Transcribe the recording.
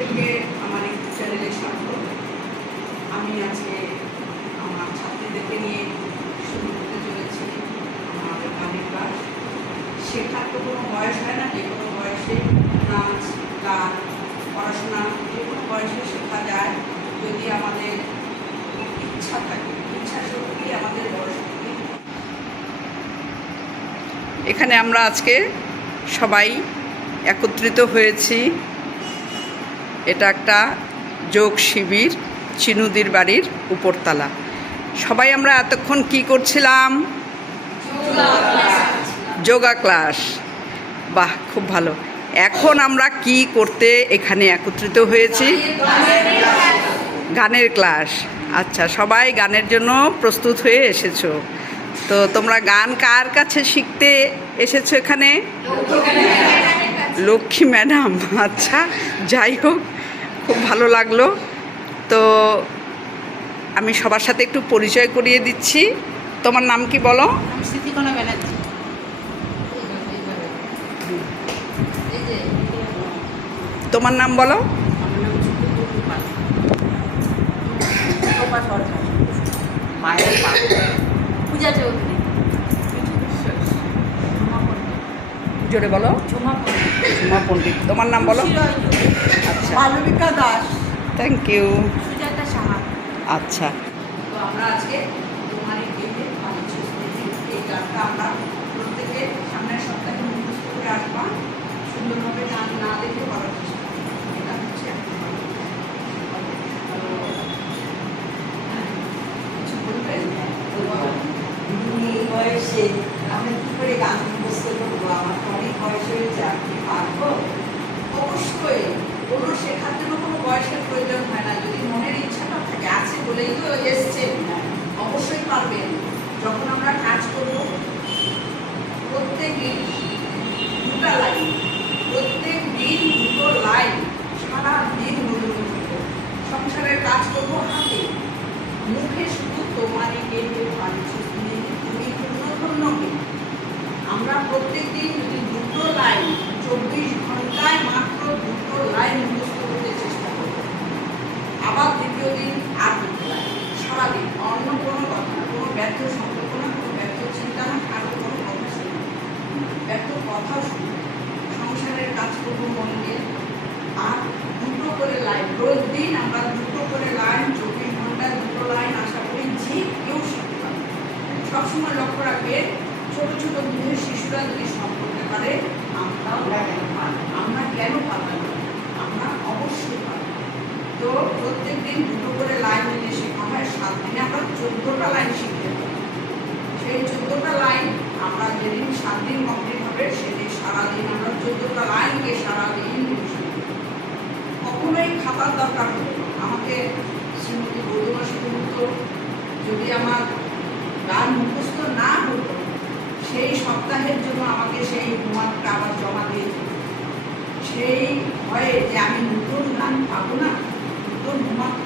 প্রত্যেককে আমার এই চ্যানেলে স্বাগত। আমি আজকে আমার ছাত্রীদেরকে নিয়ে শুরু করতে চলেছি আমার গানের ক্লাস। শেখার তো কোনো বয়স হয় না, যে কোনো বয়সে নাচ, গান, পড়াশোনা, যে কোনো বয়সে শেখা যায়। যদি আমাদের ইচ্ছা থাকে, ইচ্ছা শক্তি আমাদের শক্তি। এখানে আমরা আজকে সবাই একত্রিত হয়েছি। এটা একটা যোগ শিবির, চিনুদির বাড়ির উপরতলা। সবাই আমরা এতক্ষণ কি করছিলাম? Yoga class. বাহ, খুব ভালো। এখন আমরা কি করতে এখানে একত্রিত হয়েছি? গানের ক্লাস। আচ্ছা সবাই গানের জন্য প্রস্তুত হয়ে এসেছ। তো তোমরা গান কার কাছে শিখতে এসেছ এখানে? লক্ষ্মী ম্যাডাম। আচ্ছা যাই হোক খুব ভালো লাগল। তো আমি সবার সাথে একটু পরিচয় করিয়ে দিচ্ছি। তোমার নাম কি বলো? ব্যানার্জি। তোমার নাম বলো? মায়ের পূজা চৌধুরী। জোরে বলো। ঝুমা পণ্ডিত। তোমার নাম বলো। আচ্ছা। মালবিকা দাস। থ্যাংক ইউ আচ্ছা। তো আমরা আজকে তোমার এই গানটা আমরা প্রত্যেকে সামনের সপ্তাহে মুখস্থ করে আসবা। সুন্দরভাবে গান না দেখে করার এটা হচ্ছে তো, হ্যাঁ, বয়সে আমি কি করে গান প্রত্যেক দিন দুটা লাইন প্রত্যেক দিন দুটো লাইন সারা দিন মনোযোগ সংসারের কাজ করব হাতে। মুখে শুধু তোমারই গেলে পারিছ আমরা প্রত্যেক দিন দুটো লাইন চব্বিশ ঘন্টায় মাত্র দুটো লাইন মুখস্থ করতে চেষ্টা করব আবার দ্বিতীয় দিন আর দুটো লাইন সারাদিন অন্য কোনো কথা না কোনো ব্যর্থ সম্পর্ক না কোনো ব্যর্থ চিন্তা না কারও কোনো কথা শুনে না। ব্যর্থ কথাও শুনে না। সংসারের কাজ করব মন দিয়ে আর দুটো করে লাইন রোজ দিন আমরা দুটো করে লাইন চব্বিশ ঘন্টায় দুটো লাইন আশা করি যে কেউ শিখতে পারবে সবসময় লক্ষ্য রাখবে ছোট ছোট দুধের শিশুরা যদি করতে পারে আমরাও পারব? আমরা কেন পারব আমরা অবশ্যই পারব তো প্রত্যেক দিন দুটো করে লাইন নিয়ে শেখা হয়, সাত দিনে আমরা চোদ্দোটা লাইন শিখতে পারি সেই চোদ্দোটা লাইন আমরা যেদিন সাত দিন কমপ্লিট হবে, সেদিন সারাদিন আমরা চোদ্দোটা লাইনকে সারাদিন। কখনোই খাতার দরকার হবে। আমাকে শ্রীমতী গৌতমা শুধুমুক্ত যদি আমার গান মুখস্থ না হতো সেই সপ্তাহের জন্য আমাকে সেই হোমওয়ার্কটা আবার জমা দিয়েছে। সেই ভয়ে যে আমি নতুন গান পাবো না, নতুন হোমওয়ার্ক